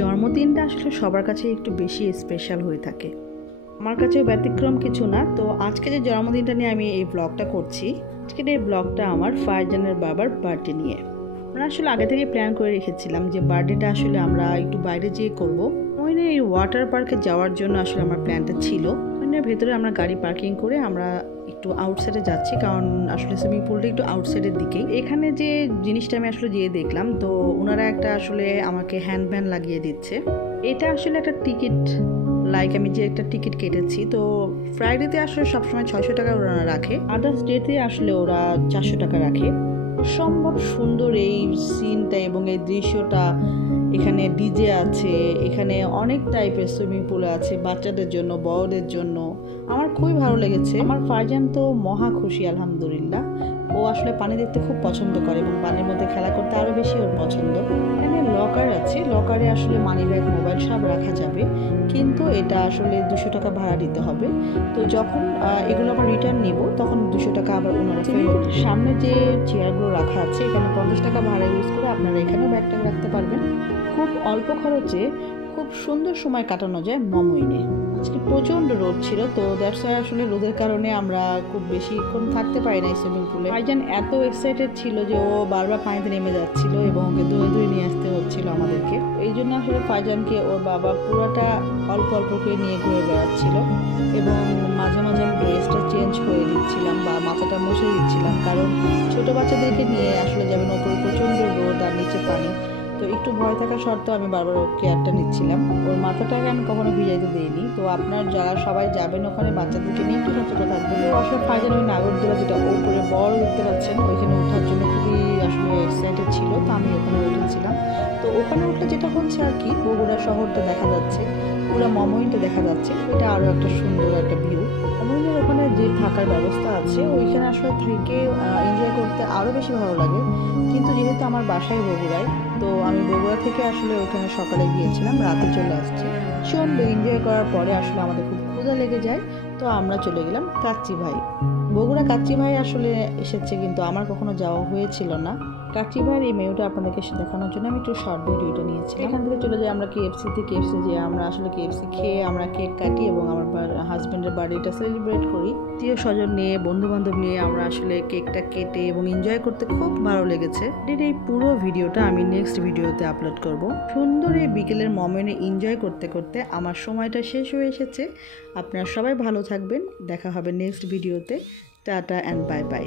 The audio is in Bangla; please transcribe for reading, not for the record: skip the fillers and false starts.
জন্মদিনটা আসলে সবার কাছে একটু বেশি স্পেশাল হয়ে থাকে। আমার কাছেও ব্যতিক্রম কিছু না। তো আজকে যে জন্মদিনটা নিয়ে আমি এই ব্লগটা করছি, আজকের এই ব্লগটা আমার ফারজানের বাবার বার্থডে নিয়ে। আমরা আসলে আগে থেকে প্ল্যান করে রেখেছিলাম যে বার্থডেটা আসলে আমরা একটু বাইরে যেয়ে করবো। ওইনে এই ওয়াটার পার্কে যাওয়ার জন্য আসলে আমার প্ল্যানটা ছিল। ওইনের ভেতরে আমরা গাড়ি পার্কিং করে আমরা একটু আউটসাইডে যাচ্ছি, কারণ আসলে সুইমিং পুলটা একটু আউটসাইডের দিকেই। এখানে যে জিনিসটা আমি আসলে যেয়ে দেখলাম, তো ওনারা একটা আসলে আমাকে হ্যান্ড ব্যান্ড লাগিয়ে দিচ্ছে। এটা আসলে একটা টিকিট, লাইক আমি যে একটা টিকিট কেটেছি। তো ফ্রাইডেতে আসলে সবসময় 600 টাকা ওরা রাখে, আদার্স ডেতে আসলে ওরা 400 টাকা রাখে। অসম্ভব সুন্দর এই সিনটা এবং এই দৃশ্যটা। এখানে ডিজে আছে, এখানে অনেক টাইপের সুইমিং পুল আছে, বাচ্চাদের জন্য, বড়দের জন্য। আমার খুবই ভালো লেগেছে। আমার ফারজান তো মহা খুশি, আলহামদুলিল্লাহ। ও আসলে পানি দেখতে খুব পছন্দ করে এবং পানির মধ্যে খেলা করতে আরও বেশি ওর পছন্দ। এখানে লকার আছে, লকারে আসলে মানি ব্যাগ, মোবাইল সব রাখা যাবে, কিন্তু এটা আসলে 200 টাকা ভাড়া দিতে হবে। তো যখন এগুলো আবার রিটার্ন নিব তখন 200 টাকা আবার ওনারা ফেরত। সামনে যে চেয়ারগুলো রাখা আছে, এখানে 50 টাকা ভাড়া ইউজ করে আপনারা এখানেও ব্যাগটা রাখতে পারবেন। খুব অল্প খরচে খুব সুন্দর সময় কাটানো যায় মমইনে। আজকে প্রচণ্ড রোদ ছিল, তো দ্যাটস ওয়াই আসলে রোদের কারণে আমরা খুব বেশিক্ষণ থাকতে পারি না সুইমিং পুলে। ভাইজান এত এক্সাইটেড ছিল যে ও বারবার পানিতে নেমে যাচ্ছিল এবং ওকে ধরে ধরে নিয়ে আসতে হচ্ছিল আমাদেরকে। এই জন্য আসলে ফারজানকে ওর বাবা পুরোটা অল্প অল্প করে নিয়ে ঘুরে বেড়াচ্ছিল এবং মাঝে মাঝে আমি ড্রেসটা চেঞ্জ করে দিচ্ছিলাম বা মাথাটা মুছে দিচ্ছিলাম, কারণ ছোট বাচ্চাদেরকে নিয়ে আসলে যাবেন, ওপরে প্রচণ্ড রোদ আর নিচে পানি। তো একটু ভয় থাকা সত্ত্বেও আমি বারবার ওর কেয়ারটা নিচ্ছিলাম। ওর মাথাটাকে আমি কখনো ভিজাইতে দিইনি। তো আপনার যারা সবাই যাবেন ওখানে বাচ্চাদেরকে নিয়ে একটু সতর্ক থাকবেন। আসলে ফারজান ওই নাগরদোলা, যেটা ওপরে বড় দেখতে পাচ্ছেন, ওইখানে ওঠার জন্য খুবই আসলে এক্সাইটেড ছিল। তো আমি ওখানে উঠেছিলাম। তো ওখানে উঠলে যেটা হচ্ছে আর কি, বগুড়া শহরটা দেখা যাচ্ছে, পুরো মমইনটা দেখা যাচ্ছে। এটা আরও একটা সুন্দর একটা ভিউ। মমইনের ওখানে যে থাকার ব্যবস্থা আছে, ওইখানে আসলে থেকে এনজয় করতে আরও বেশি ভালো লাগে। কিন্তু যেহেতু আমার বাসায় বগুড়ায়, তো আমি বগুড়া থেকে আসলে ওখানে সকালে গিয়েছিলাম, রাতে চলে আসছি। প্রচণ্ড এনজয় করার পরে আসলে আমাদের খুব ক্ষুধা লেগে যায়। তো আমরা চলে গেলাম কাচ্চি ভাই। বগুড়া কাচ্চি ভাই আসলে এসেছে, কিন্তু আমার কখনো যাওয়া হয়েছিল না। কাচ্চি ভাইয়ের এই মেনুটা আপনাদেরকে দেখানোর জন্য আমি একটু শর্ট ভিডিওটা নিয়েছি। এখান থেকে চলে যাই আমরা কেএফসিতে। কেএফসি যে আমরা আসলে কেএফসি খেয়ে আমরা কেক কাটি এবং আমার হাজব্যান্ডের বার্থডেটা সেলিব্রেট করি। আত্মীয় স্বজন নিয়ে, বন্ধু বান্ধব নিয়ে আমরা আসলে কেকটা কেটে এবং এনজয় করতে খুব ভালো লেগেছে। এই পুরো ভিডিওটা আমি নেক্সট ভিডিওতে আপলোড করব। সুন্দর এই বিকেলের মোমেন্টে এনজয় করতে করতে আমার সময়টা শেষ হয়ে এসেছে। আপনারা সবাই ভালো থাকবেন, দেখা হবে নেক্সট ভিডিওতে। Tata and bye bye.